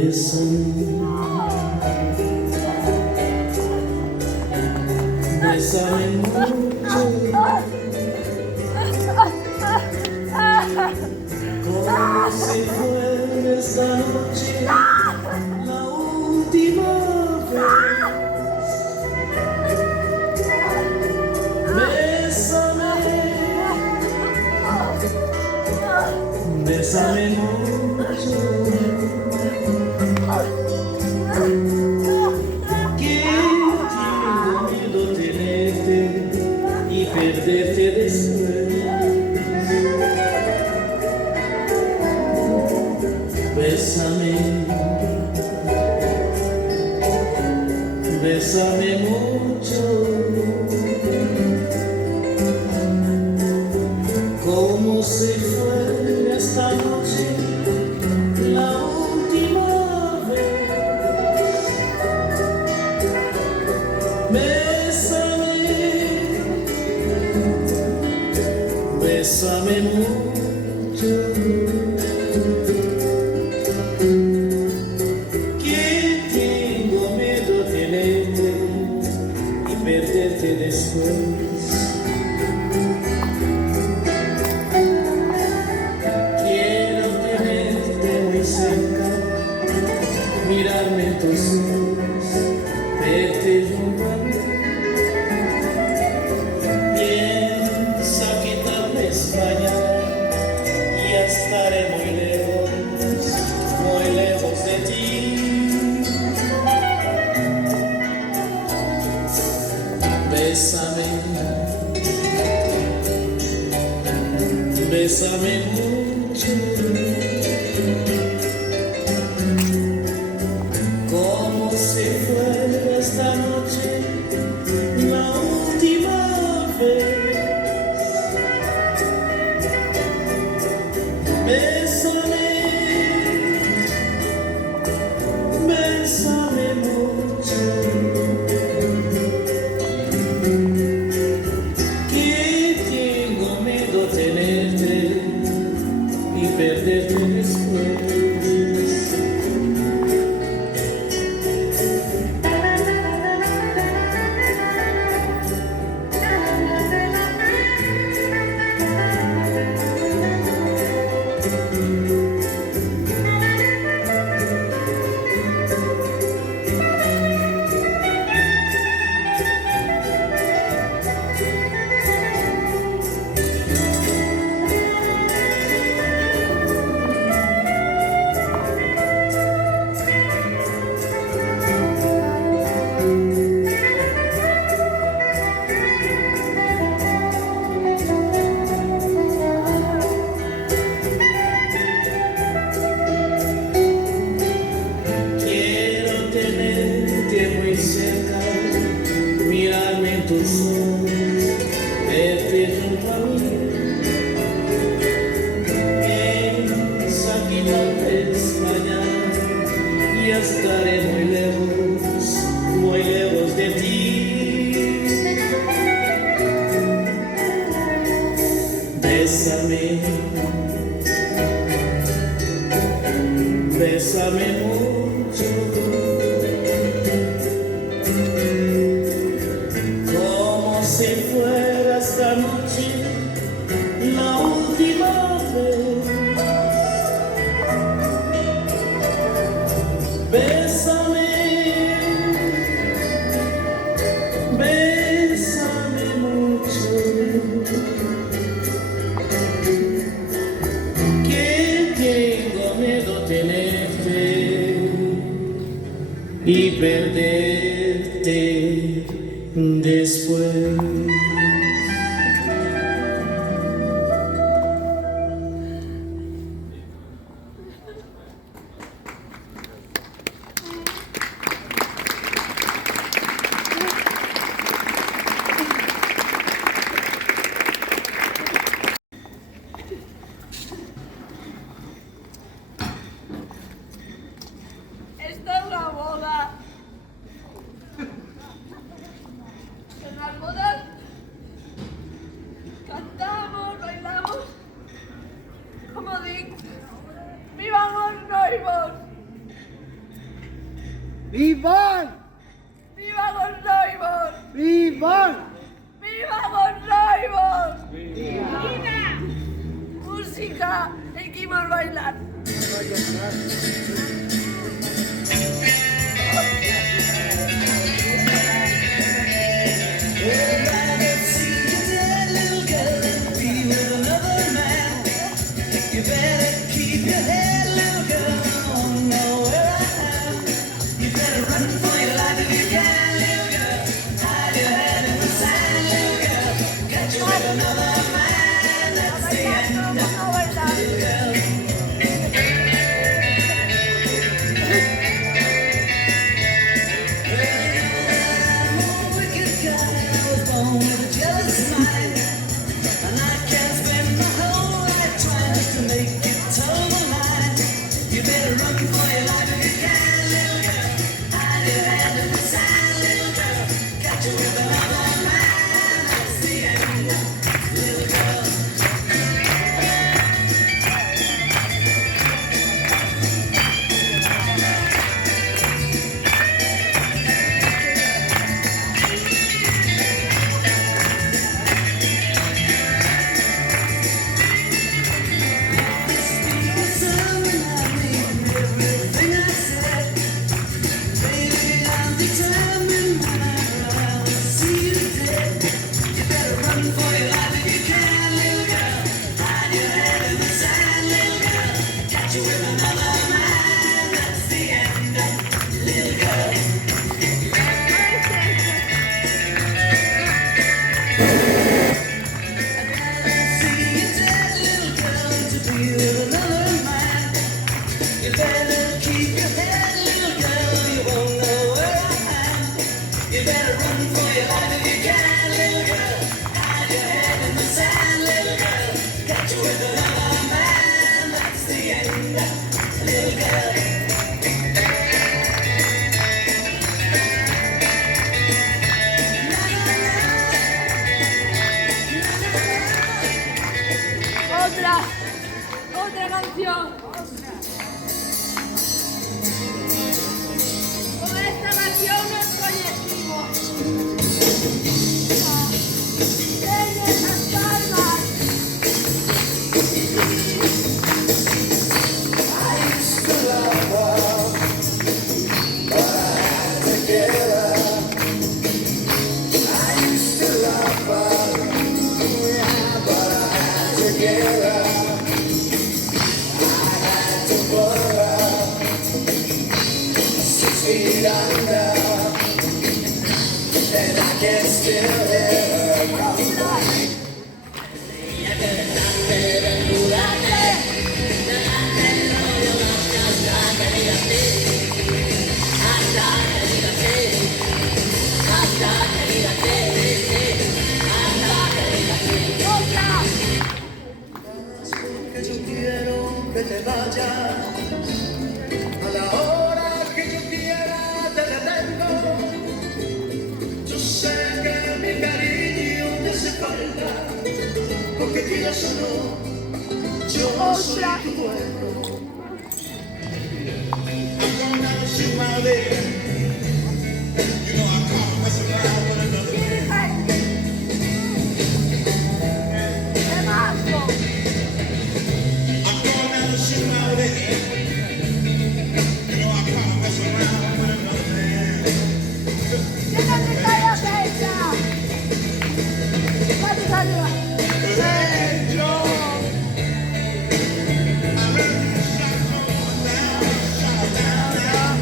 Bésame, bésame mucho, como si fuera esta noche la última vez. Bésame, bésame mucho, que tengo miedo tenerte y perderte después. Bésame, bésame mucho, como si fuera esta noche la última vez. Bésame, bésame mucho, que tengo miedo tenerte y perderte después. Quiero tenerte muy cerca, mirarme en tus ojos, verte junto a mí. Piensa que tal vez mañana ya estaré muy lejos de ti. Bésame, bésame mucho, como si fuera esta noche la última vez. Bésame, bésame mucho, que tengo miedo tenerte y perderte después. Quiero tenerte muy cerca, mirarme en tus ojos, verte junto a mí. Piensa que tal vez mañana ya estaré muy lejos de ti. Bésame, bésame mucho, como si fuera esta noche la última vez. Bésame, bésame mucho, que tengo miedo tenerte y perderte después. Esta es una boda. En las bodas ¡Viva! ¡Viva Don Raimon! ¡Viva! Música, equipos bailar. You better keep your head, little girl. I wanna know where I am. You better run for your life if you can, little girl. Hide your head in the sand, little girl. Catch you with another man. That's the end, little girl. I'm a wicked guy. I was born with a jealous mind, and I can't spend my whole life trying to make it toe the line. You better run for your life if you can, little girl. Hide your head in the sand, little girl. Catch you with another man. That's the end, little girl. You better keep your head, little girl. You won't know where I am. You better run for your life if you can, little girl. Hide your head in the sand, little girl. Catch you with another man. That's the end, little girl. Otra canción. Con esta canción nos conocimos. Tienes las palmas. I used to love her, but I had to get her. I used to love her, yeah, but I had to get her. I had to put her 6 feet under, and I can still hear her cry. Que yo quiero que te vayas, a la hora que yo quiera te detengo. Yo sé que mi cariño te hace falta, porque quieras o no, yo soy tu dueño. I'm gonna miss you, my baby. You know I can't mess around with another man. I'm gonna miss you, my baby. You know I can't mess around with another man. Quédate calla, Vamos arriba. Hey, Joe. I'm ready to shut down now.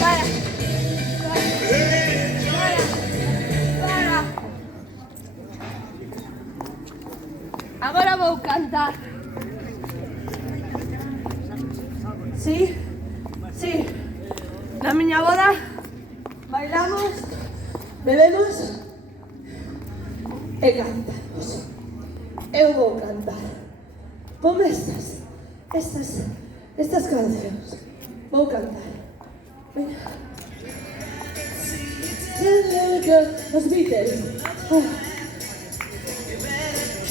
Para. Hey, Joe. Para. Agora vou cantar. Sí, sí. Na miña boda bailamos, bebemos e cantamos. Eu vou cantar. Ponme estas cancións. Vou cantar. Venga. Los Beatles.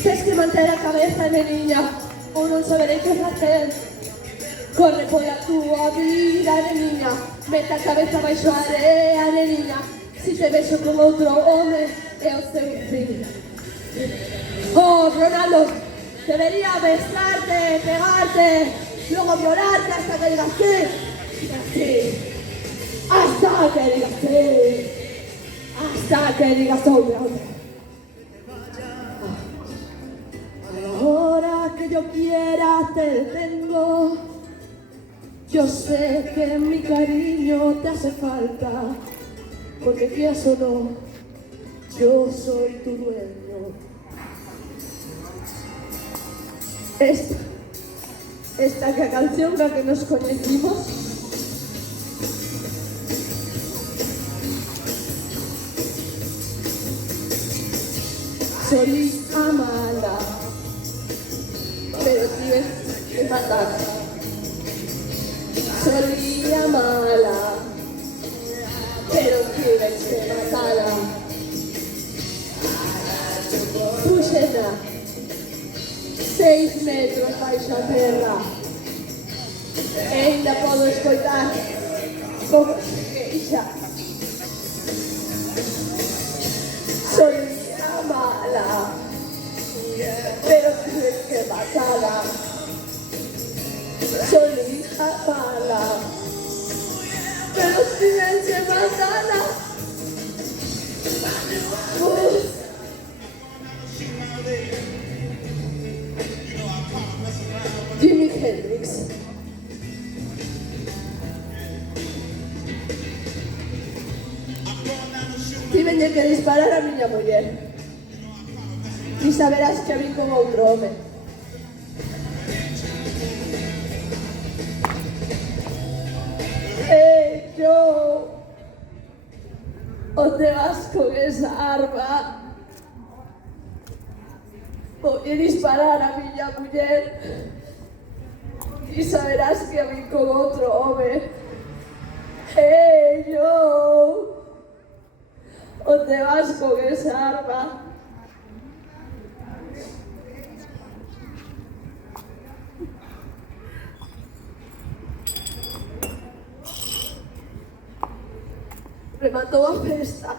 Tens que manter a cabeza, neniña, ou non saberei que facer. Corre pola túa vida, neniña. Mete a cabeza baixo a area, neniña. Si te vexo con outro home, é o seu fin. Oh, Ronaldo, debería besarte, pegarte, luego violarte hasta que digas sí. Sí. Hasta que digas sí. Hasta que digas otra. Ahora que yo quiera te detengo. Yo sé que mi cariño te hace falta, porque quieras o no, yo soy tu dueño. Esta que canción la que nos conocimos. Solía amarla, pero tienes que matarla. Solía amarla, pero tienes que matarla. Puxena, 6 metros baixo a terra. E ainda podo escoitar como se queixa. Solía amarla, pero tienes que matarla. Solía amarla, pero tienes que matarla. Jimi Hendrix. Tiveñe que disparar a miña muller. E saberás que a vin con outro home. Joe, o te vas con esa arma. Voy a disparar a miña muller e saberás que a vin con outro home. Joe, o te vas con esa arma. Rematou a festa.